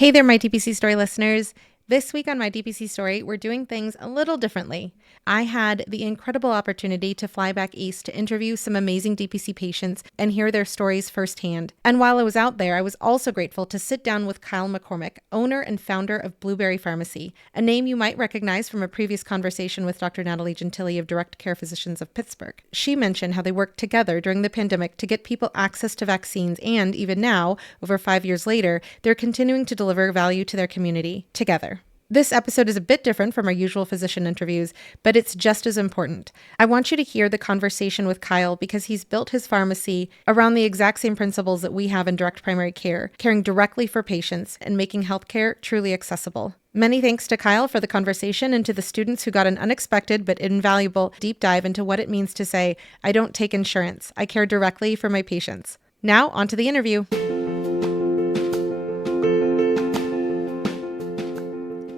Hey there, My DPC Story listeners. This week on My DPC Story, we're doing things a little differently. I had the incredible opportunity to fly back east to interview some amazing DPC patients and hear their stories firsthand. And while I was out there, I was also grateful to sit down with Kyle McCormick, owner and founder of Blueberry Pharmacy, a name you might recognize from a previous conversation with Dr. Natalie Gentile of Direct Care Physicians of Pittsburgh. She mentioned how they worked together during the pandemic to get people access to vaccines, and even now, over 5 years later, they're continuing to deliver value to their community together. This episode is a bit different from our usual physician interviews, but it's just as important. I want you to hear the conversation with Kyle because he's built his pharmacy around the exact same principles that we have in direct primary care, caring directly for patients and making healthcare truly accessible. Many thanks to Kyle for the conversation and to the students who got an unexpected but invaluable deep dive into what it means to say, I don't take insurance. I care directly for my patients. Now, on to the interview.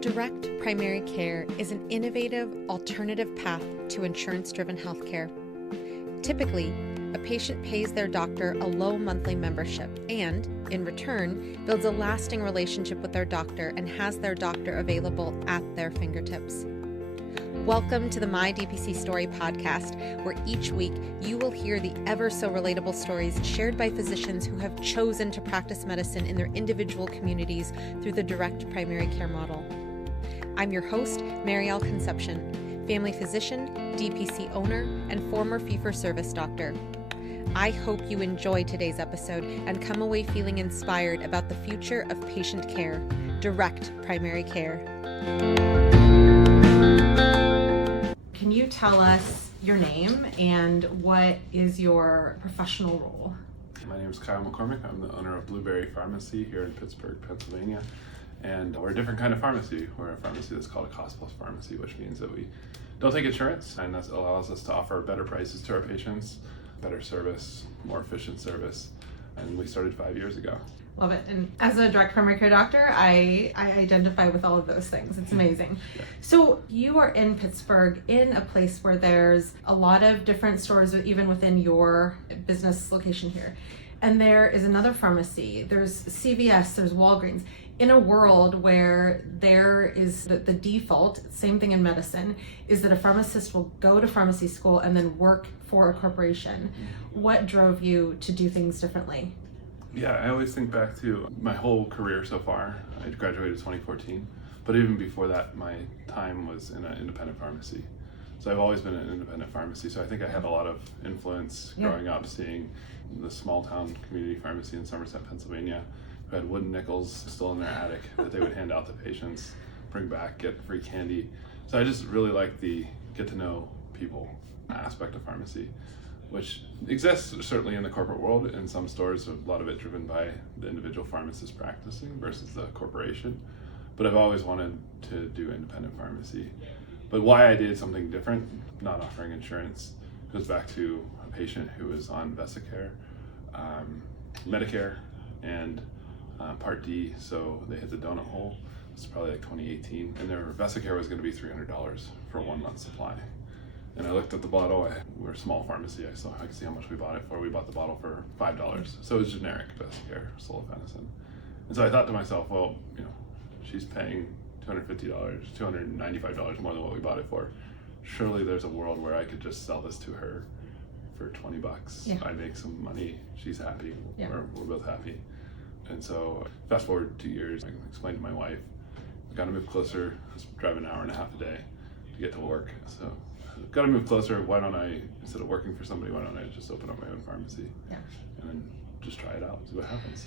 Direct primary care is an innovative, alternative path to insurance-driven healthcare. Typically, a patient pays their doctor a low monthly membership and, in return, builds a lasting relationship with their doctor and has their doctor available at their fingertips. Welcome to the My DPC Story podcast, where each week you will hear the ever-so-relatable stories shared by physicians who have chosen to practice medicine in their individual communities through the direct primary care model. I'm your host, Maryal Concepcion, family physician, DPC owner, and former fee-for-service doctor. I hope you enjoy today's episode and come away feeling inspired about the future of patient care, direct primary care. Can you tell us your name and what is your professional role? My name is Kyle McCormick. I'm the owner of Blueberry Pharmacy here in Pittsburgh, Pennsylvania. And we're a different kind of pharmacy. We're a pharmacy that's called a cost-plus pharmacy, which means that we don't take insurance, and that allows us to offer better prices to our patients, better service, more efficient service. And we started 5 years ago. Love it. And as a direct primary care doctor, I identify with all of those things. It's amazing. Yeah. So you are in Pittsburgh in a place where there's a lot of different stores, even within your business location here. And there is another pharmacy, there's CVS, there's Walgreens. In a world where there is the default, same thing in medicine, is that a pharmacist will go to pharmacy school and then work for a corporation. What drove you to do things differently? Yeah, I always think back to my whole career so far. I graduated in 2014, but even before that, my time was in an independent pharmacy. So I've always been in an independent pharmacy. So I think I had a lot of influence growing up, seeing the small town community pharmacy in Somerset, Pennsylvania, who had wooden nickels still in their attic that they would hand out to patients, bring back, get free candy. So I just really like the get to know people aspect of pharmacy, which exists certainly in the corporate world. In some stores, a lot of it driven by the individual pharmacist practicing versus the corporation. But I've always wanted to do independent pharmacy. But why I did something different, not offering insurance, goes back to a patient who was on Vesicare, Medicare, and Part D, so they hit the donut hole. It's probably like 2018, and their Vesicare was going to be $300 for a 1 month supply. And I looked at the bottle. We're a small pharmacy. I could see how much we bought it for. We bought the bottle for $5, so it was generic Vesicare, sulfenacin. And so I thought to myself, well, she's paying $250, $295 more than what we bought it for. Surely there's a world where I could just sell this to her for $20. Yeah. I make some money. She's happy. Yeah. We're both happy. And so fast forward 2 years, I explained to my wife, I got to move closer. I was driving an hour and a half a day to get to work. So I've got to move closer. Why don't I, instead of working for somebody, why don't I just open up my own pharmacy? Yeah. And then just try it out, see what happens.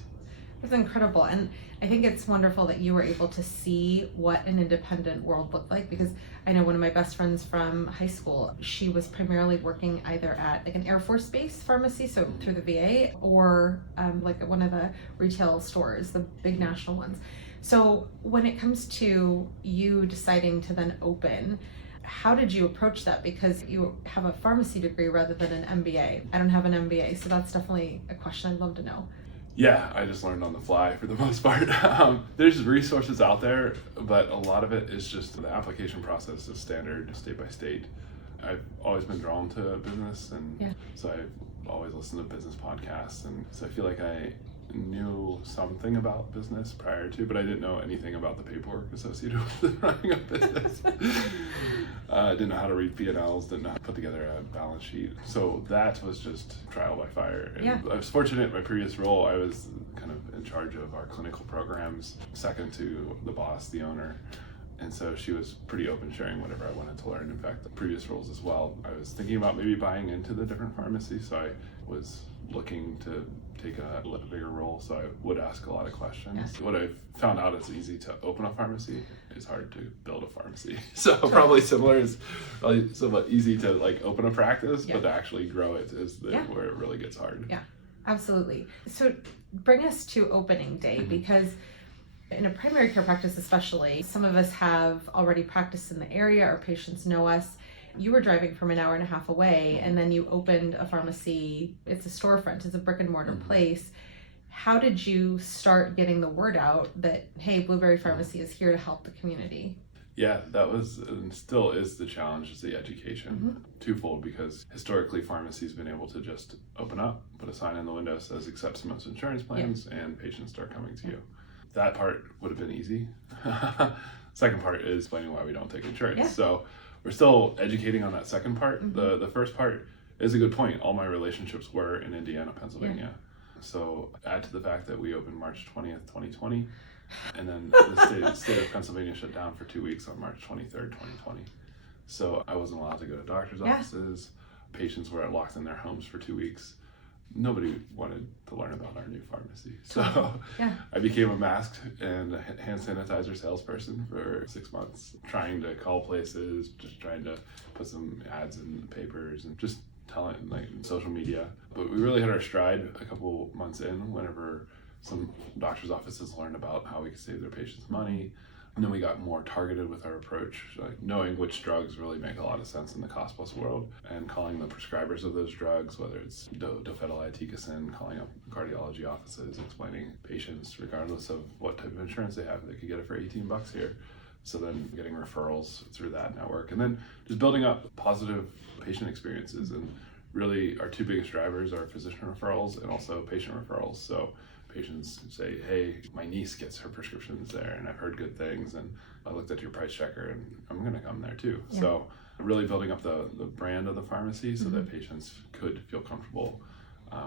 It's incredible. And I think it's wonderful that you were able to see what an independent world looked like, because I know one of my best friends from high school, she was primarily working either at like an Air Force Base pharmacy, so through the VA, or like one of the retail stores, the big national ones. So when it comes to you deciding to then open, how did you approach that? Because you have a pharmacy degree rather than an MBA. I don't have an MBA, so that's definitely a question I'd love to know. Yeah, I just learned on the fly for the most part. There's resources out there, but a lot of it is just the application process is standard state by state. I've always been drawn to business, and so I've always listened to business podcasts, and so I feel like I knew something about business prior to, but I didn't know anything about the paperwork associated with running a business. I didn't know how to read P&Ls, didn't know how to put together a balance sheet. So that was just trial by fire. And I was fortunate in my previous role, I was kind of in charge of our clinical programs, second to the boss, the owner. And so she was pretty open, sharing whatever I wanted to learn. In fact, the previous roles as well, I was thinking about maybe buying into the different pharmacies. So I was looking to take a bigger role, so I would ask a lot of questions. Yeah. What I've found out is easy to open a pharmacy, it's hard to build a pharmacy. So probably similar, is probably somewhat easy to like open a practice, but to actually grow it is where it really gets hard. Yeah, absolutely. So bring us to opening day, because in a primary care practice especially, some of us have already practiced in the area, our patients know us. You were driving from an hour and a half away, and then you opened a pharmacy. It's a storefront, it's a brick and mortar place. How did you start getting the word out that, hey, Blueberry Pharmacy is here to help the community? Yeah, that was and still is the challenge, is the education. Twofold, because historically pharmacy's been able to just open up, put a sign in the window that says accepts most insurance plans, and patients start coming to you. That part would have been easy. Second part is explaining why we don't take insurance. So we're still educating on that second part. The first part is a good point. All my relationships were in Indiana, Pennsylvania. So add to the fact that we opened March 20th, 2020, and then the state of Pennsylvania shut down for 2 weeks on March 23rd, 2020. So I wasn't allowed to go to doctor's offices. Patients were locked in their homes for 2 weeks. Nobody wanted to learn about our new pharmacy. So I became a masked and hand sanitizer salesperson for 6 months, trying to call places, just trying to put some ads in the papers and just telling, like, social media. But we really hit our stride a couple months in, whenever some doctor's offices learned about how we could save their patients money. And then we got more targeted with our approach, like knowing which drugs really make a lot of sense in the cost plus world, and calling the prescribers of those drugs, whether it's dofetilizine, calling up cardiology offices, explaining patients, regardless of what type of insurance they have, they could get it for $18 here. So then getting referrals through that network, and then just building up positive patient experiences. And really our two biggest drivers are physician referrals and also patient referrals. So patients say, hey, my niece gets her prescriptions there and I've heard good things, and I looked at your price checker and I'm gonna come there too. So really building up the brand of the pharmacy so that patients could feel comfortable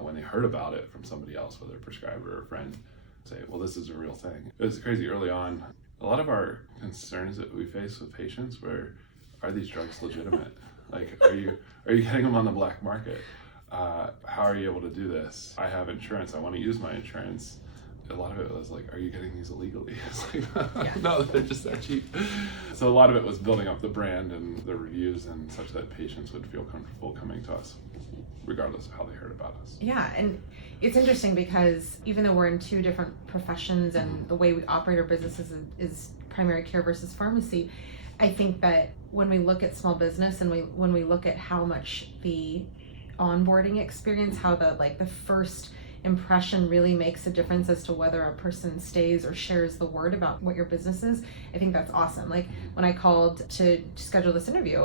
when they heard about it from somebody else, whether a prescriber or a friend, say, well, this is a real thing. It was crazy early on. A lot of our concerns that we face with patients were, are these drugs legitimate? Like, are you getting them on the black market? How are you able to do this? I have insurance, I want to use my insurance. A lot of it was like, are you getting these illegally? It's like, no, they're just that cheap. So a lot of it was building up the brand and the reviews, and such that patients would feel comfortable coming to us regardless of how they heard about us. Yeah, and it's interesting because even though we're in two different professions and the way we operate our businesses is primary care versus pharmacy, I think that when we look at small business and when we look at how much the onboarding experience, how the first impression really makes a difference as to whether a person stays or shares the word about what your business is, I think that's awesome. Like when I called to schedule this interview,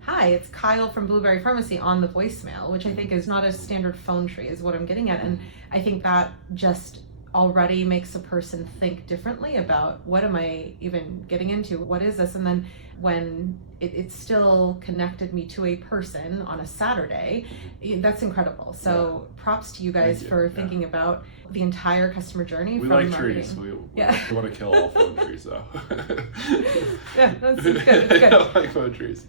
hi, it's Kyle from Blueberry Pharmacy on the voicemail, which I think is not a standard phone tree, is what I'm getting at. And I think that just already makes a person think differently about, what am I even getting into? What is this? And then when it still connected me to a person on a Saturday, that's incredible. So props to you guys for thinking about the entire customer journey. We from like trees. We want to kill all phone trees though. That's good. I like phone trees.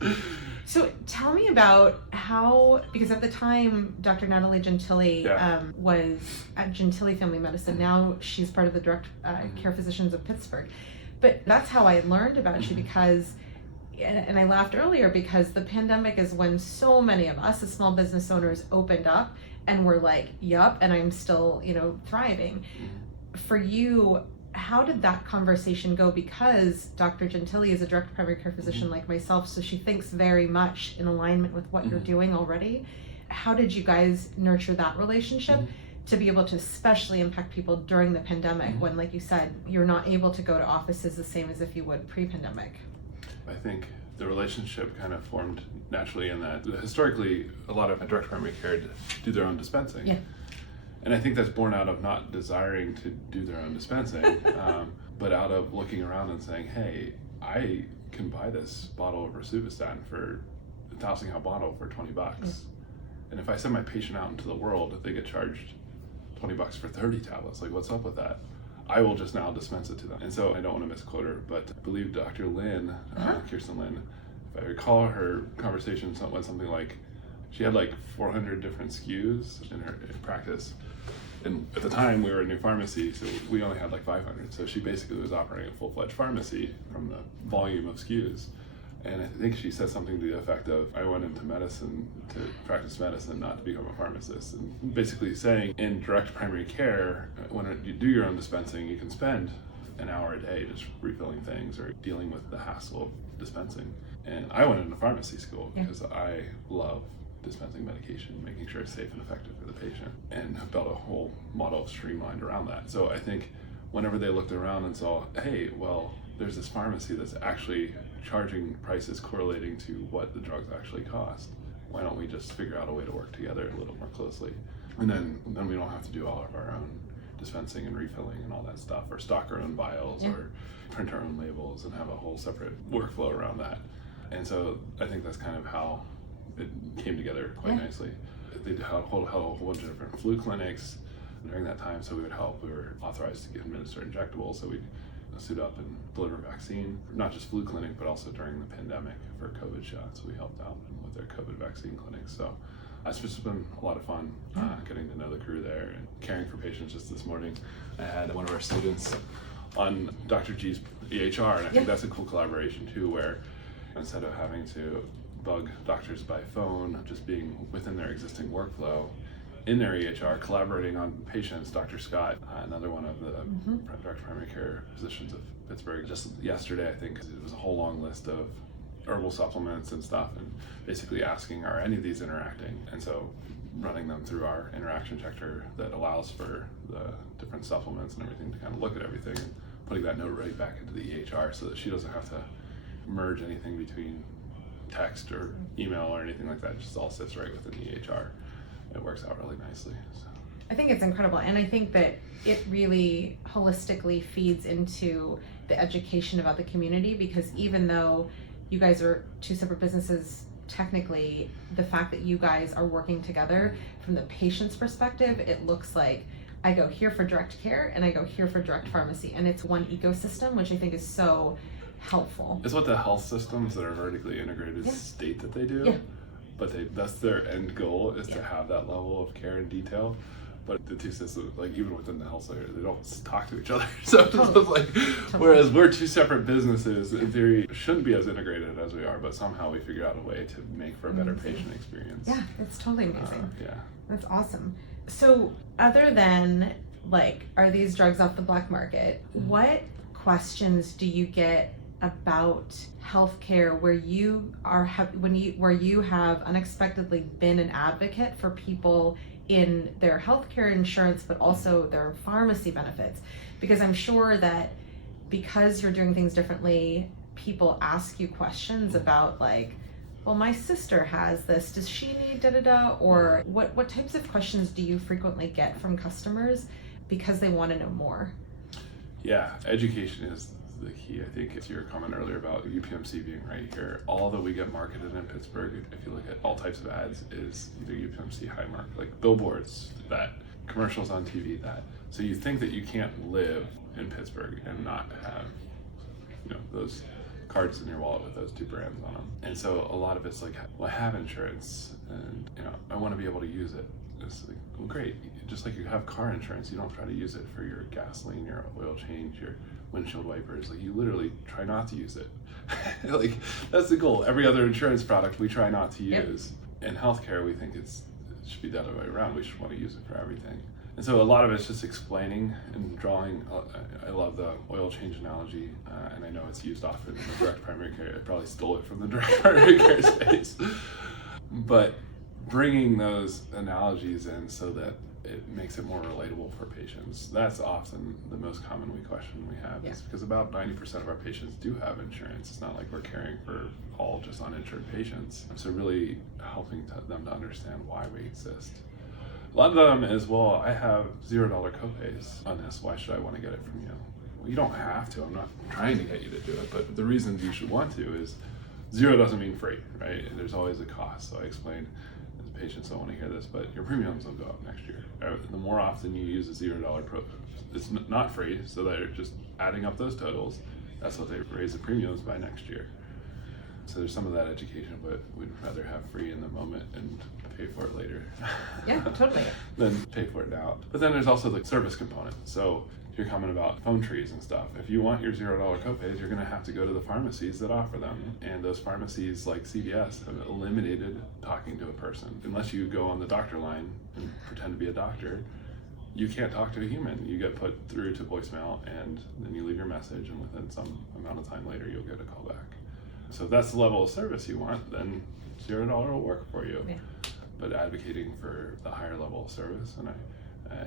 So tell me about how, because at the time, Dr. Natalie Gentile was at Gentile Family Medicine. Now she's part of the direct care physicians of Pittsburgh. But that's how I learned about you, because, and I laughed earlier, because the pandemic is when so many of us as small business owners opened up and were like, yup, and I'm still, thriving. For you, how did that conversation go? Because Dr. Gentile is a direct primary care physician like myself, so she thinks very much in alignment with what you're doing already. How did you guys nurture that relationship to be able to especially impact people during the pandemic when, like you said, you're not able to go to offices the same as if you would pre-pandemic? I think the relationship kind of formed naturally in that historically a lot of direct primary care do their own dispensing. And I think that's born out of not desiring to do their own dispensing, but out of looking around and saying, hey, I can buy this bottle of rosuvastatin for a 1,000 count bottle for $20. And if I send my patient out into the world, if they get charged $20 for 30 tablets, like what's up with that? I will just now dispense it to them. And so I don't want to misquote her, but I believe Dr. Lynn, Kirsten Lynn, if I recall her conversation, went something like, she had like 400 different SKUs in her practice. And at the time we were a new pharmacy, so we only had like 500. So she basically was operating a full-fledged pharmacy from the volume of SKUs. And I think she said something to the effect of, I went into medicine to practice medicine, not to become a pharmacist. And basically saying in direct primary care, when you do your own dispensing, you can spend an hour a day just refilling things or dealing with the hassle of dispensing. And I went into pharmacy school because I love dispensing medication, making sure it's safe and effective for the patient, and have built a whole model streamlined around that. So I think whenever they looked around and saw, hey, well, there's this pharmacy that's actually charging prices correlating to what the drugs actually cost, why don't we just figure out a way to work together a little more closely? And then we don't have to do all of our own dispensing and refilling and all that stuff, or stock our own vials, or print our own labels and have a whole separate workflow around that. And so I think that's kind of how it came together quite nicely. They had a whole bunch of different flu clinics during that time, so we would help. We were authorized to administer injectables, so we'd suit up and deliver vaccine, not just flu clinic, but also during the pandemic for COVID shots. We helped out with their COVID vaccine clinics. So it's just been a lot of fun getting to know the crew there and caring for patients. Just this morning, I had one of our students on Dr. G's EHR, and I think that's a cool collaboration too, where instead of having to bug doctors by phone, just being within their existing workflow, in their EHR, collaborating on patients. Dr. Scott, another one of the direct primary care physicians of Pittsburgh, just yesterday, I think, it was a whole long list of herbal supplements and stuff, and basically asking, are any of these interacting? And so running them through our interaction checker that allows for the different supplements and everything to kind of look at everything, and putting that note right back into the EHR so that she doesn't have to merge anything between text or email or anything like that. It just all sits right within the EHR. It works out really nicely. So. I think it's incredible, and I think that it really holistically feeds into the education about the community, because even though you guys are two separate businesses, technically, the fact that you guys are working together from the patient's perspective, it looks like I go here for direct care and I go here for direct pharmacy, and it's one ecosystem, which I think is so helpful. It's what the health systems that are vertically integrated state that they do. But that's their end goal, is to have that level of care and detail. But the two systems, like even within the health layer, they don't talk to each other. So it's like, whereas we're two separate businesses, in theory, shouldn't be as integrated as we are, but somehow we figured out a way to make for a better patient experience. Yeah, it's totally amazing. Yeah. That's awesome. So other than, like, are these drugs off the black market, what questions do you get about healthcare where you have unexpectedly been an advocate for people in their healthcare insurance, but also their pharmacy benefits? Because I'm sure that because you're doing things differently, people ask you questions about, like, well, my sister has this, does she need da-da-da? Or what types of questions do you frequently get from customers because they want to know more? Yeah, education is the key. I think it's your comment earlier about UPMC being right here. All that we get marketed in Pittsburgh, if you look at all types of ads, is either UPMC high mark, like billboards, that commercials on TV, that. So you think that you can't live in Pittsburgh and not have, those cards in your wallet with those two brands on them. And so a lot of it's like, well, I have insurance and I want to be able to use it. It's like, well, great. Just like you have car insurance, you don't try to use it for your gasoline, your oil change, your windshield wipers. Like, you literally try not to use it. Like, that's the goal. Every other insurance product we try not to use. In healthcare, we think it should be the other way around. We should want to use it for everything. And so a lot of it's just explaining and drawing. I love the oil change analogy, and I know it's used often in the direct primary care. I probably stole it from the direct primary care space. But bringing those analogies in so that it makes it more relatable for patients. That's often the most common question we have, is because about 90% of our patients do have insurance. It's not like we're caring for all just uninsured patients. So really helping them to understand why we exist. A lot of them is, well, I have $0 copays on this. Why should I want to get it from you? Well, you don't have to. I'm not trying to get you to do it, but the reason you should want to is zero doesn't mean free, right? There's always a cost. So I explained, as patients don't want to hear this, but your premiums will go up next year. The more often you use a $0 it's not free, so they're just adding up those totals. That's what they raise the premiums by next year. So there's some of that education, but we'd rather have free in the moment and pay for it later. Yeah, totally. Than pay for it now. But then there's also the service component. So your comment about phone trees and stuff. If you want your $0 copays, you're going to have to go to the pharmacies that offer them. And those pharmacies like CVS have eliminated talking to a person. Unless you go on the doctor line and pretend to be a doctor, you can't talk to a human. You get put through to voicemail and then you leave your message, and within some amount of time later, you'll get a call back. So if that's the level of service you want, then $0 will work for you. Yeah. But advocating for the higher level of service, and I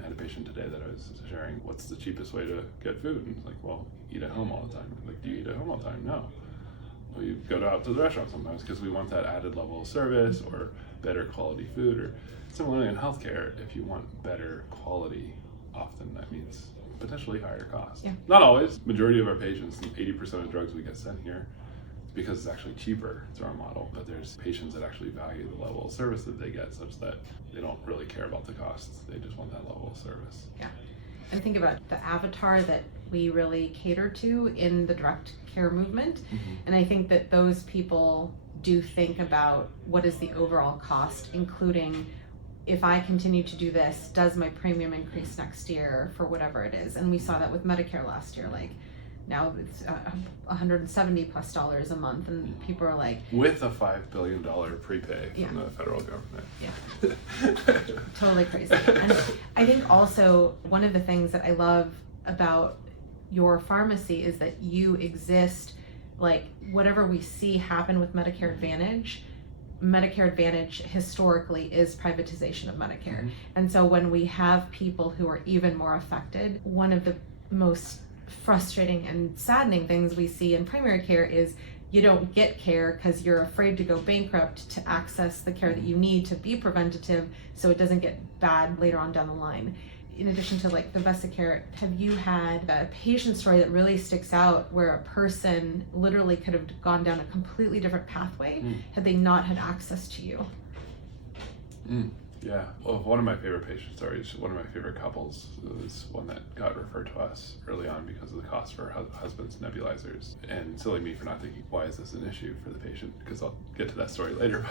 had a patient today that I was sharing, what's the cheapest way to get food? And it's like, well, eat at home all the time. Like, do you eat at home all the time? No. Well, you go out to the restaurant sometimes because we want that added level of service or better quality food. Or similarly in healthcare, if you want better quality, often that means potentially higher cost. Yeah. Not always. Majority of our patients, 80% of drugs we get sent here, because it's actually cheaper through our model, but there's patients that actually value the level of service that they get such that they don't really care about the costs. They just want that level of service. Yeah. And think about the avatar that we really cater to in the direct care movement. Mm-hmm. And I think that those people do think about what is the overall cost, including if I continue to do this, does my premium increase next year for whatever it is? And we saw that with Medicare last year, like now it's $170+ a month, and people are like, with a $5 billion prepay from the federal government. Yeah. Totally crazy. And I think also one of the things that I love about your pharmacy is that you exist, like whatever we see happen with Medicare Advantage historically is privatization of Medicare. Mm-hmm. And so when we have people who are even more affected, one of the most frustrating and saddening things we see in primary care is you don't get care because you're afraid to go bankrupt to access the care that you need to be preventative so it doesn't get bad later on down the line. In addition to like the Vesicare, have you had a patient story that really sticks out where a person literally could have gone down a completely different pathway had they not had access to you? Yeah. Well, one of my favorite patient stories, one of my favorite couples, was one that got referred to us early on because of the cost for her husband's nebulizers. And silly me for not thinking, why is this an issue for the patient? Because I'll get to that story later.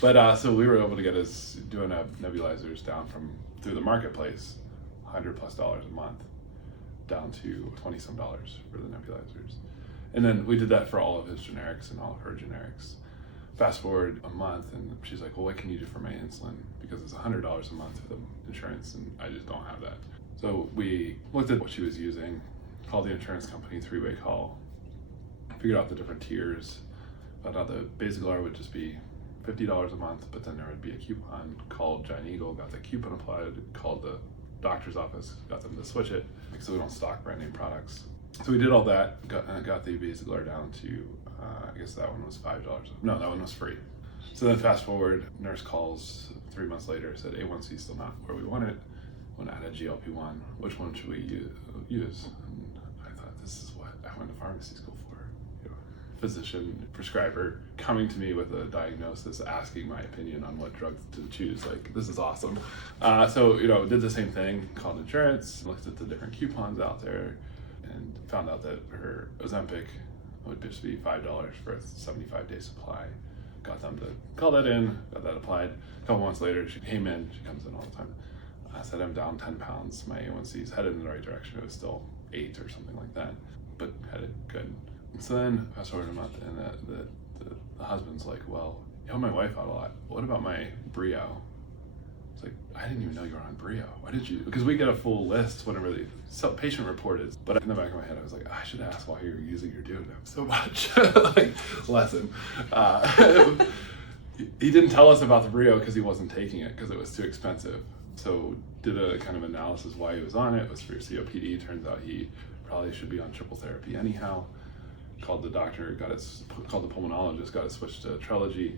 But so we were able to get his doing nebulizers down from through the marketplace, $100+ a month, down to $20-some for the nebulizers. And then we did that for all of his generics and all of her generics. Fast forward a month, and she's like, well, what can you do for my insulin? Because it's $100 a month for the insurance, and I just don't have that. So we looked at what she was using, called the insurance company, three-way call, figured out the different tiers, found out that Basaglar would just be $50 a month, but then there would be a coupon, called Giant Eagle, got the coupon applied, called the doctor's office, got them to switch it, because we don't stock brand name products. So we did all that, got the Basaglar down to, I guess that one was $5. No, that one was free. So then fast forward, nurse calls 3 months later, said A1C is still not where we want it. Want to add a GLP-1. Which one should we use? And I thought, this is what I went to pharmacy school for. You know, physician, prescriber, coming to me with a diagnosis, asking my opinion on what drug to choose. Like, this is awesome. So, did the same thing, called insurance, looked at the different coupons out there, and found out that her Ozempic would just be $5 for a 75-day supply. Got them to call that in, got that applied. A couple months later, she came in, she comes in all the time. I said, I'm down 10 pounds. My A1C is headed in the right direction. It was still 8 or something like that, but headed good. So then, fast forward a month, and the husband's like, well, you help my wife out a lot. What about my Brio? It's like, I didn't even know you were on Brio. Why did you? Because we get a full list whenever the patient reported. But in the back of my head, I was like, I should ask why you're using your Duodam so much. Like, lesson. He didn't tell us about the Brio because he wasn't taking it because it was too expensive. So did a kind of analysis why he was on it. It was for COPD. Turns out he probably should be on triple therapy anyhow. Called the doctor, called the pulmonologist, got it switched to Trelegy.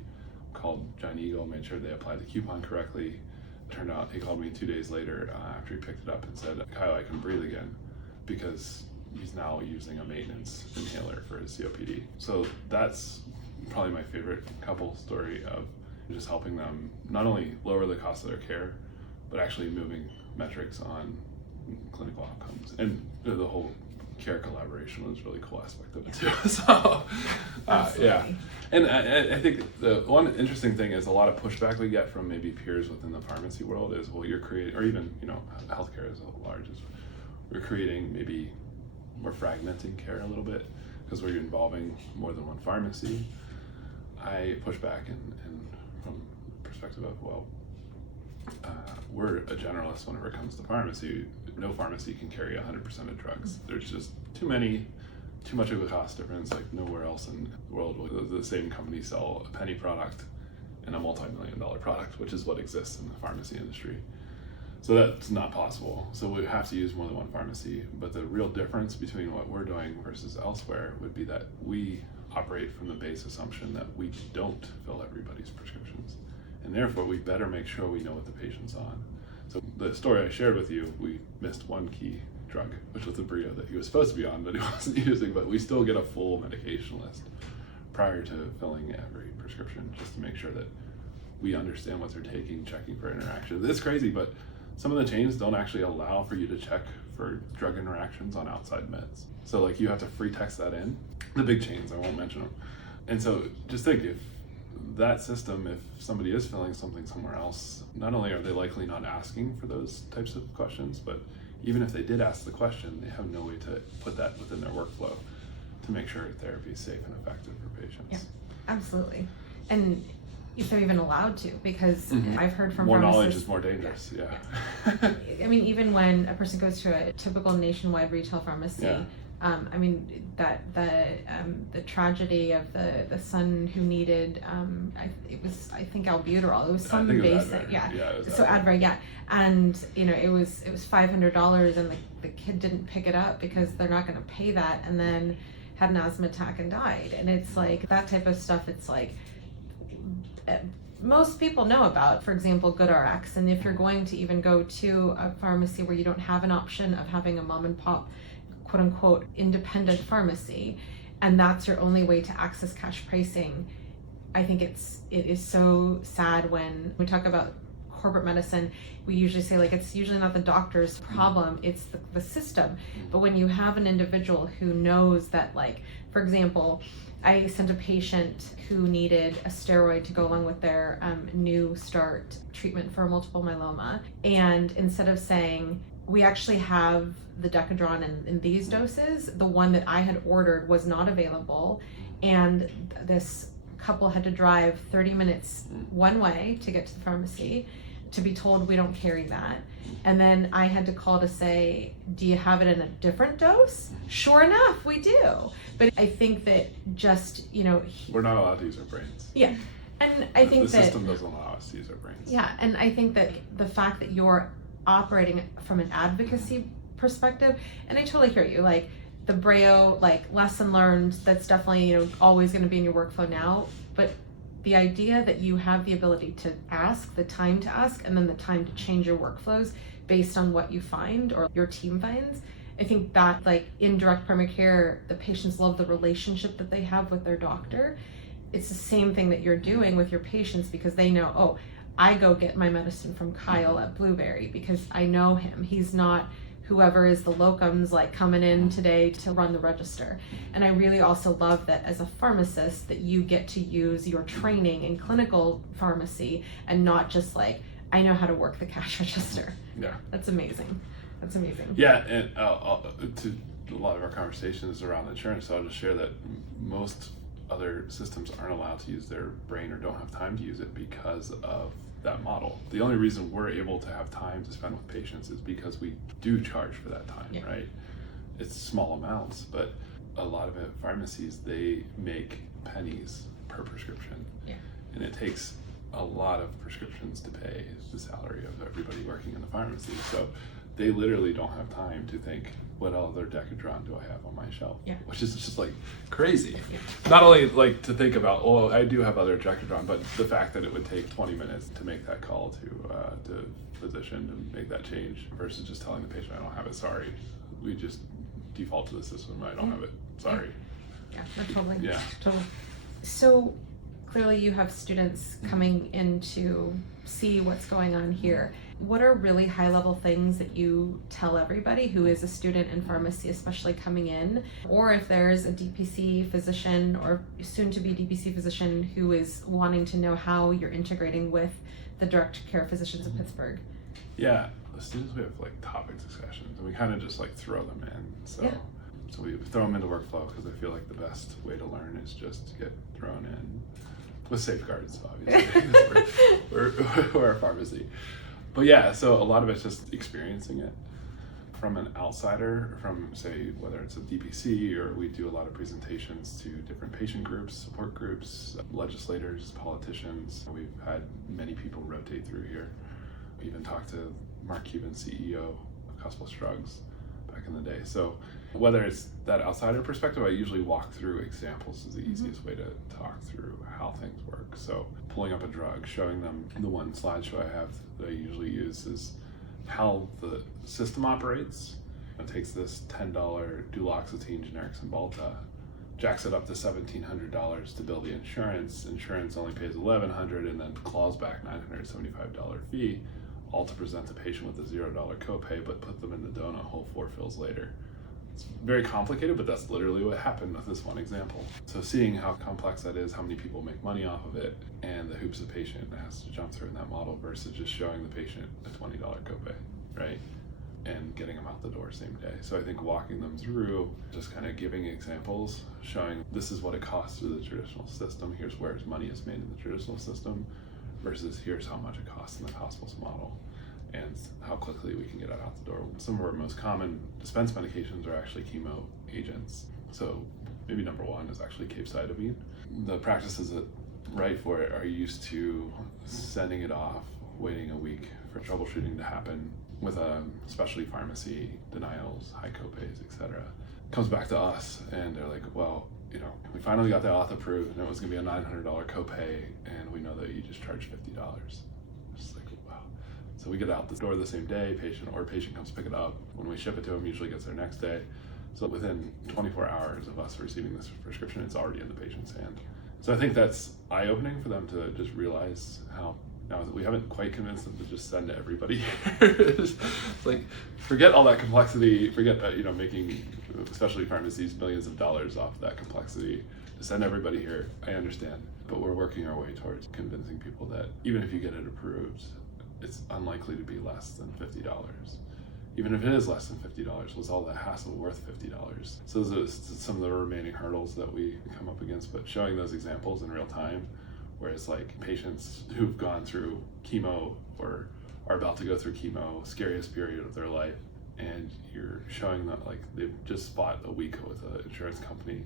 Called Giant Eagle, made sure they applied the coupon correctly. turned out he called me 2 days later after he picked it up and said, Kyle, I can breathe again, because he's now using a maintenance inhaler for his COPD. So that's probably my favorite couple story of just helping them not only lower the cost of their care, but actually moving metrics on clinical outcomes. And the whole care collaboration was a really cool aspect of it too. So yeah. And I think the one interesting thing is a lot of pushback we get from maybe peers within the pharmacy world is, well, you're creating, or even, healthcare as a large, is we're creating, maybe we're fragmenting care a little bit because we're involving more than one pharmacy. I push back and from the perspective of, well, we're a generalist whenever it comes to pharmacy. No pharmacy can carry 100% of drugs. There's just too much of a cost difference. Like nowhere else in the world will the same company sell a penny product and a multi-million-dollar product, which is what exists in the pharmacy industry. So that's not possible. So we have to use more than one pharmacy. But the real difference between what we're doing versus elsewhere would be that we operate from the base assumption that we don't fill everybody's prescriptions. And therefore, we better make sure we know what the patient's on. So the story I shared with you, we missed one key drug, which was the Brio that he was supposed to be on, but he wasn't using. But we still get a full medication list prior to filling every prescription, just to make sure that we understand what they're taking, checking for interactions. It's crazy, but some of the chains don't actually allow for you to check for drug interactions on outside meds. So like you have to free text that in. The big chains, I won't mention them. And so just think, if that system, if somebody is filling something somewhere else, not only are they likely not asking for those types of questions, but even if they did ask the question, they have no way to put that within their workflow to make sure therapy is safe and effective for patients. Yeah, absolutely. And if they're even allowed to, because I've heard from more pharmacists, knowledge is more dangerous. Yeah. I mean, even when a person goes to a typical nationwide retail pharmacy, I mean, that the tragedy of the son who needed I think albuterol. It was some basic, Advair, and it was $500, and the kid didn't pick it up because they're not going to pay that, and then had an asthma attack and died. And it's like that type of stuff. It's like most people know about, for example, GoodRx. And if you're going to even go to a pharmacy where you don't have an option of having a mom and pop, quote unquote, independent pharmacy, and that's your only way to access cash pricing, I think it is so sad when we talk about corporate medicine. We usually say, like, it's usually not the doctor's problem, it's the system. But when you have an individual who knows that, like, for example, I sent a patient who needed a steroid to go along with their new start treatment for multiple myeloma. And instead of saying, we actually have the Decadron in these doses, the one that I had ordered was not available. And this couple had to drive 30 minutes one way to get to the pharmacy, to be told we don't carry that. And then I had to call to say, do you have it in a different dose? Sure enough, we do. But I think that just, we're not allowed to use our brains. Yeah. And I think the system doesn't allow us to use our brains. Yeah. And I think that the fact that you're operating from an advocacy perspective, and I totally hear you, like the Braille, like lesson learned, that's definitely, always going to be in your workflow now. But the idea that you have the ability to ask, the time to ask, and then the time to change your workflows based on what you find or your team finds, I think that, like, in direct primary care, the patients love the relationship that they have with their doctor. It's the same thing that you're doing with your patients, because they know, oh, I go get my medicine from Kyle at Blueberry because I know him. He's not whoever is the locums, like, coming in today to run the register. And I really also love that as a pharmacist that you get to use your training in clinical pharmacy and not just like, I know how to work the cash register. Yeah. That's amazing. That's amazing. Yeah, and to a lot of our conversations around insurance, so I'll just share that most other systems aren't allowed to use their brain or don't have time to use it because of that model. The only reason we're able to have time to spend with patients is because we do charge for that time, right? It's small amounts, but a lot of pharmacies, they make pennies per prescription. Yeah. And it takes a lot of prescriptions to pay the salary of everybody working in the pharmacy. So they literally don't have time to think, what other Decadron do I have on my shelf? Yeah. Which is just like crazy. Yeah. Not only like to think about, oh, I do have other Decadron, but the fact that it would take 20 minutes to make that call to physician to make that change versus just telling the patient, I don't have it, sorry. We just default to the system, I don't have it, sorry. Yeah, totally. Yeah. Totally. So clearly you have students coming in to see what's going on here. What are really high level things that you tell everybody who is a student in pharmacy, especially coming in, or if there's a DPC physician or soon to be DPC physician who is wanting to know how you're integrating with the direct care physicians of Pittsburgh? Yeah, the students, we have like topic discussions and we kind of just like throw them in. So we throw them into workflow because I feel like the best way to learn is just to get thrown in with safeguards, obviously. we're a pharmacy. But yeah, so a lot of it's just experiencing it from an outsider, from say, whether it's a DPC or we do a lot of presentations to different patient groups, support groups, legislators, politicians. We've had many people rotate through here. We even talked to Mark Cuban, CEO of Cost Plus Drugs back in the day. So whether it's that outsider perspective, I usually walk through examples is the easiest way to talk through how things work. So pulling up a drug, showing them the one slideshow I have that I usually use is how the system operates. It takes this $10 duloxetine generic Cymbalta, jacks it up to $1,700 to bill the insurance. Insurance only pays $1,100 and then claws back $975 fee, all to present the patient with a $0 copay, but put them in the donut hole 4 fills later. It's very complicated, but that's literally what happened with this one example. So seeing how complex that is, how many people make money off of it, and the hoops the patient has to jump through in that model versus just showing the patient a $20 copay, right? And getting them out the door same day. So I think walking them through, just kind of giving examples, showing this is what it costs through the traditional system, here's where money is made in the traditional system, versus here's how much it costs in the cost plus model, and how quickly we can get it out the door. Some of our most common dispense medications are actually chemo agents. So maybe number one is actually capecitabine. The practices that write for it are used to sending it off, waiting a week for troubleshooting to happen with a specialty pharmacy, denials, high copays, etc. Comes back to us and they're like, well, you know, we finally got the auth approved and it was gonna be a $900 copay and we know that you just charge $50. It's like, wow. So we get out the door the same day, patient comes pick it up. When we ship it to him, usually gets there next day. So within 24 hours of us receiving this prescription, it's already in the patient's hand. So I think that's eye-opening for them to just realize how, now we haven't quite convinced them to just send to everybody. It's like, forget all that complexity, forget making especially pharmacies millions of dollars off that complexity to send everybody here. I understand, but we're working our way towards convincing people that even if you get it approved, it's unlikely to be less than $50. Even if it is less than $50, was all that hassle worth $50? So those are some of the remaining hurdles that we come up against, but showing those examples in real time, where it's like patients who've gone through chemo or are about to go through chemo, scariest period of their life, and you're showing that like they've just bought a week with an insurance company,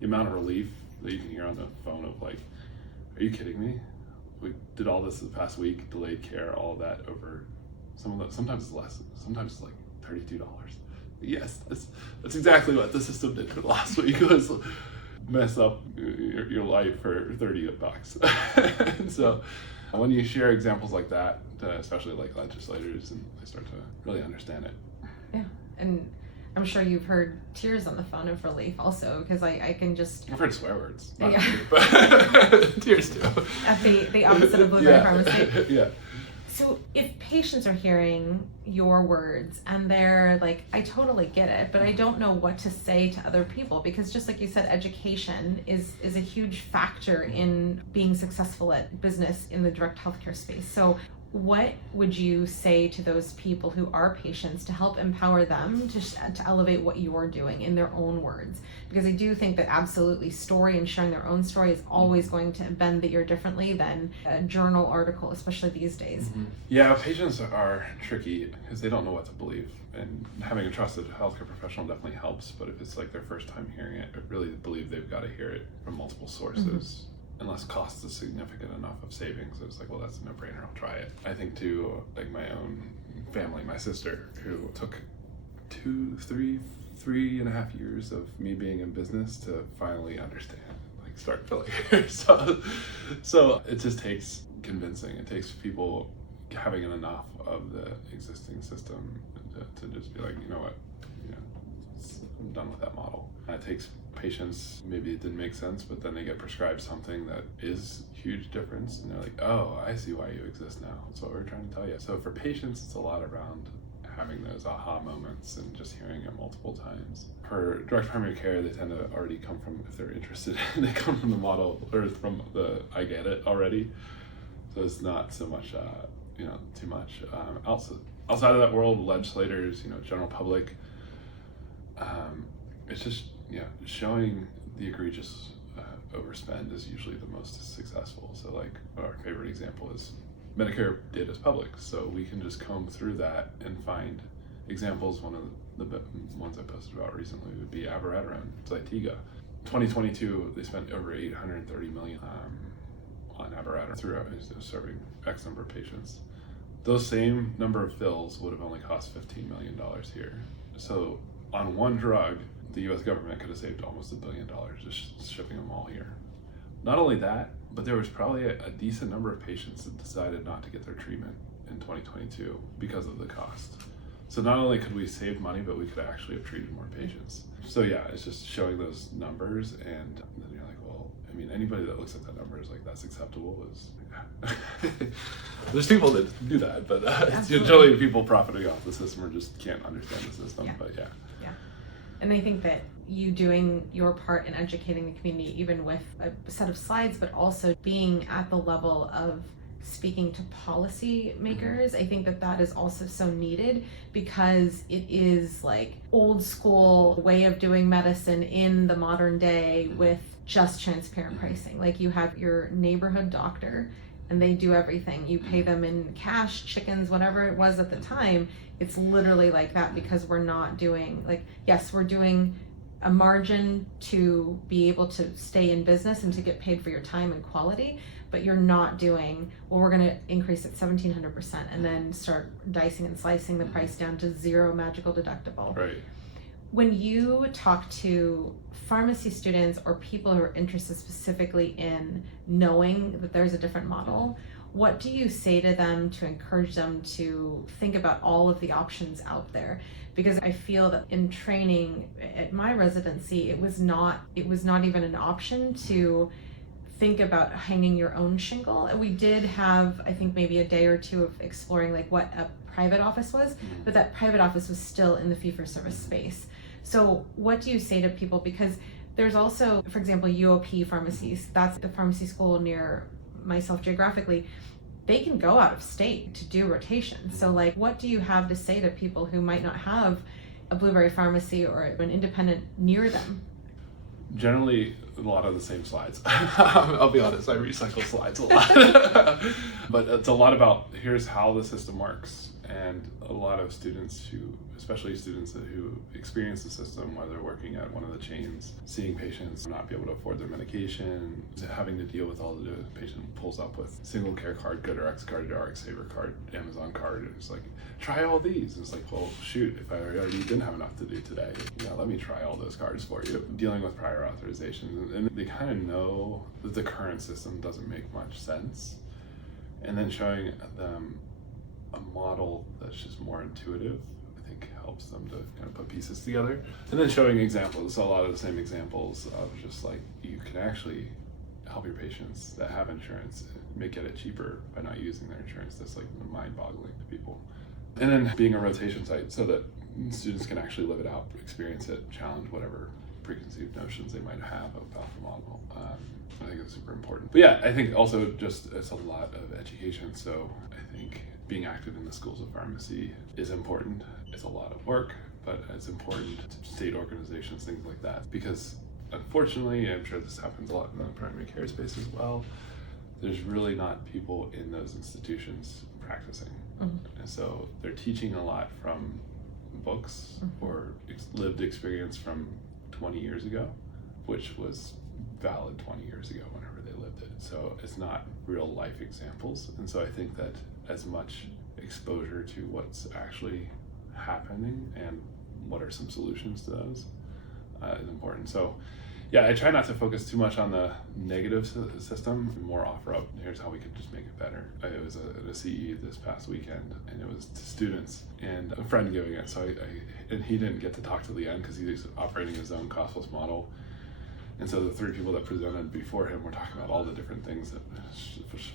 the amount of relief that you can hear on the phone of like, are you kidding me? We did all this the past week, delayed care, all of that over sometimes it's less, sometimes it's like $32. Yes, that's exactly what the system did for the last week, was mess up your life for $30. And so when you share examples like that, especially like legislators, and they start to really understand it. Yeah, and I'm sure you've heard tears on the phone of relief also, because I can just... I've heard swear words, yeah. Relief, but tears too. At the opposite of Blueberry Pharmacy. Yeah. So if patients are hearing your words and they're like, I totally get it, but I don't know what to say to other people, because just like you said, education is a huge factor in being successful at business in the direct healthcare space. So what would you say to those people who are patients to help empower them to elevate what you're doing in their own words? Because I do think that absolutely story and sharing their own story is always going to bend the ear differently than a journal article, especially these days. Mm-hmm. Yeah, patients are tricky because they don't know what to believe. And having a trusted healthcare professional definitely helps, but if it's like their first time hearing it, I really believe they've got to hear it from multiple sources. Mm-hmm. Unless cost is significant enough of savings, it's like, well, that's a no-brainer, I'll try it. I think too, like my own family, my sister, who took 3.5 years of me being in business to finally understand, like start filling here. So it just takes convincing. It takes people having enough of the existing system to just be like, you know what, you know, I'm done with that model. And it takes patients, maybe it didn't make sense, but then they get prescribed something that is huge difference, and they're like, oh, I see why you exist now. That's what we're trying to tell you. So for patients, it's a lot around having those aha moments and just hearing it multiple times. For direct primary care, they tend to already come from, if they're interested, they come from the model, or from the I get it already. So it's not so much, too much. Outside of that world, legislators, general public, it's just, showing the egregious overspend is usually the most successful. So like our favorite example is Medicare data is public, so we can just comb through that and find examples. One of the ones I posted about recently would be abiraterone, Zytiga. 2022, they spent over $830 million on abiraterone throughout serving X number of patients. Those same number of fills would have only cost $15 million here. So on one drug, the US government could have saved almost $1 billion just shipping them all here. Not only that, but there was probably a decent number of patients that decided not to get their treatment in 2022 because of the cost. So not only could we save money, but we could actually have treated more patients. So yeah, it's just showing those numbers, and then you're like, well, I mean, anybody that looks at that number is like, that's acceptable. There's people that do that, but it's generally people profiting off the system or just can't understand the system. Yeah. But yeah. And I think that you doing your part in educating the community, even with a set of slides, but also being at the level of speaking to policy makers, I think that is also so needed, because it is like old school way of doing medicine in the modern day with just transparent pricing. Like you have your neighborhood doctor and they do everything. You pay them in cash, chickens, whatever it was at the time. It's literally like that, because we're not doing, like, yes, we're doing a margin to be able to stay in business and to get paid for your time and quality, but you're not doing, well, we're going to increase it 1,700% and then start dicing and slicing the price down to zero magical deductible. Right. When you talk to pharmacy students or people who are interested specifically in knowing that there's a different model, what do you say to them to encourage them to think about all of the options out there? Because I feel that in training at my residency, it was not even an option to think about hanging your own shingle. And we did have, I think, maybe a day or two of exploring like what a private office was, but that private office was still in the fee-for-service space. So what do you say to people? Because there's also, for example, UOP pharmacies, that's the pharmacy school near myself geographically, they can go out of state to do rotations. So like, what do you have to say to people who might not have a Blueberry pharmacy or an independent near them? Generally, a lot of the same slides. I'll be honest, I recycle slides a lot. But it's a lot about, here's how the system works. And a lot of students especially students who experience the system while they're working at one of the chains, seeing patients not be able to afford their medication, having to deal with all the patient pulls up with single care card, GoodRx card, RX Saver card, Amazon card, and it's like, try all these. And it's like, well, shoot, if I already didn't have enough to do today, let me try all those cards for you. Dealing with prior authorizations, and they kind of know that the current system doesn't make much sense. And then showing them a model that's just more intuitive, I think helps them to kind of put pieces together. And then showing examples, a lot of the same examples of just like, you can actually help your patients that have insurance get it cheaper by not using their insurance. That's like mind-boggling to people. And then being a rotation site so that students can actually live it out, experience it, challenge whatever preconceived notions they might have about the model. I think it's super important. But yeah, I think also just it's a lot of education. So I think being active in the schools of pharmacy is important. It's a lot of work, but it's important to state organizations, things like that. Because unfortunately, I'm sure this happens a lot in the primary care space as well, there's really not people in those institutions practicing. Mm-hmm. And so they're teaching a lot from books or lived experience from 20 years ago, which was valid 20 years ago whenever they lived it. So it's not real life examples. And so I think that as much exposure to what's actually happening and what are some solutions to those is important. So yeah, I try not to focus too much on the negative system and more offer up, here's how we could just make it better. I was at a CE this past weekend, and it was to students and a friend giving it. So and he didn't get to talk to the end because he's operating his own cost plus model. And so the three people that presented before him were talking about all the different things that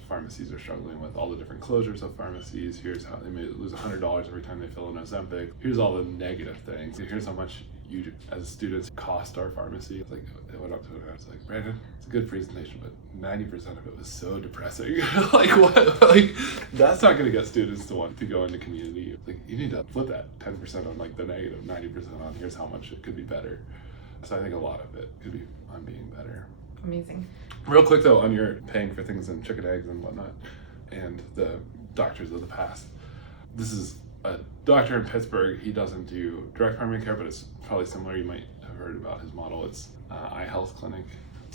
pharmacies are struggling with, all the different closures of pharmacies. Here's how they may lose $100 every time they fill an Ozempic. Here's all the negative things. Here's how much you, as students, cost our pharmacy. It's like, I went up to him and I was like, Brandon, it's a good presentation, but 90% of it was so depressing. Like what? Like that's not going to get students to want to go into community. Like you need to flip that 10% on like the negative, 90% on here's how much it could be better. So I think a lot of it could be on being better. Amazing. Real quick though, on your paying for things and chicken eggs and whatnot, and the doctors of the past. This is a doctor in Pittsburgh. He doesn't do direct primary care, but it's probably similar. You might have heard about his model. It's eye health clinic.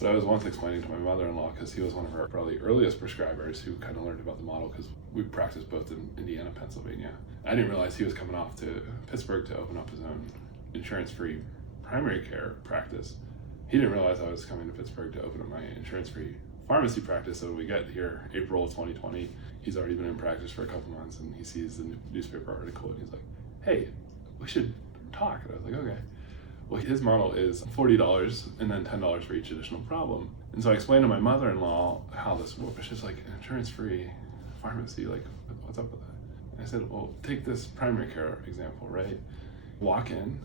But I was once explaining to my mother-in-law, because he was one of our probably earliest prescribers who kind of learned about the model, because we practiced both in Indiana and Pennsylvania. I didn't realize he was coming off to Pittsburgh to open up his own insurance-free primary care practice. He didn't realize I was coming to Pittsburgh to open up my insurance-free pharmacy practice. So when we get here, April of 2020, he's already been in practice for a couple months, and he sees the newspaper article, and he's like, hey, we should talk. And I was like, okay. Well, his model is $40 and then $10 for each additional problem. And so I explained to my mother-in-law how this works. She's like, an insurance-free pharmacy, like, what's up with that? And I said, well, take this primary care example, right? Walk in,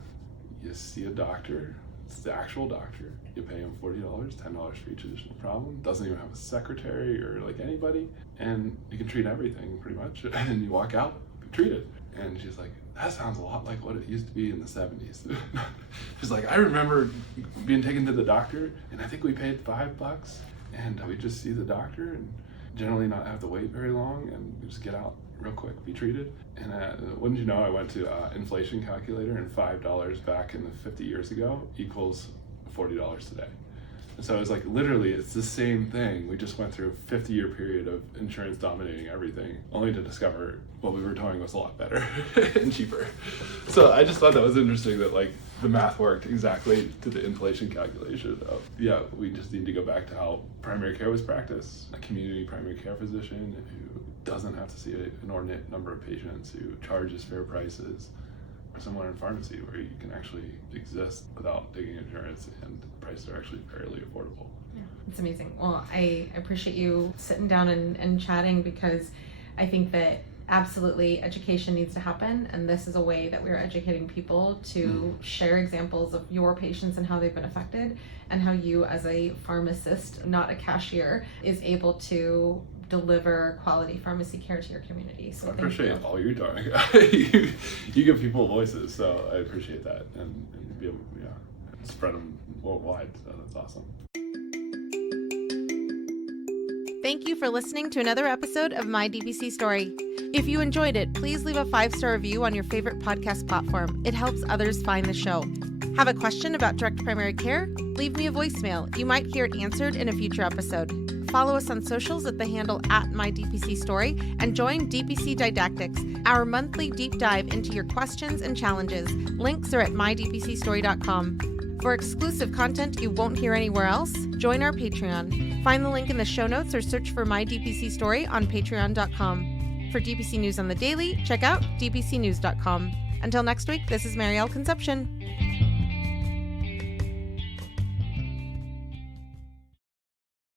you see a doctor, it's the actual doctor, you pay him $40, $10 for each additional problem, doesn't even have a secretary or like anybody, and you can treat everything pretty much, and you walk out, treat it. And she's like, that sounds a lot like what it used to be in the 70s. She's like, I remember being taken to the doctor, and I think we paid $5, and we just see the doctor and generally not have to wait very long, and we just get out real quick, be treated. And wouldn't you know, I went to inflation calculator, and $5 back in the 50 years ago equals $40 today. And so it's like, literally, it's the same thing. We just went through a 50-year period of insurance dominating everything, only to discover what we were doing was a lot better and cheaper. So I just thought that was interesting that like the math worked exactly to the inflation calculation of, yeah, we just need to go back to how primary care was practiced. A community primary care physician who doesn't have to see an inordinate number of patients, who charges fair prices, or somewhere in pharmacy where you can actually exist without taking insurance and the prices are actually fairly affordable. Yeah, it's amazing. Well, I appreciate you sitting down and chatting, because I think that absolutely education needs to happen, and this is a way that we're educating people to share examples of your patients and how they've been affected, and how you as a pharmacist, not a cashier, is able to deliver quality pharmacy care to your community. So I appreciate all you're doing. you give people voices, so I appreciate that, and be able to spread them worldwide. So that's awesome. Thank you for listening to another episode of My DPC Story. If you enjoyed it, please leave a 5-star review on your favorite podcast platform. It helps others find the show. Have a question about direct primary care? Leave me a voicemail. You might hear it answered in a future episode. Follow us on socials at the handle @MyDPCStory, and join DPC Didactics, our monthly deep dive into your questions and challenges. Links are at mydpcstory.com. For exclusive content you won't hear anywhere else, join our Patreon. Find the link in the show notes or search for My DPC Story on patreon.com. For DPC News on the daily, check out dpcnews.com. Until next week, this is Maryal Concepcion.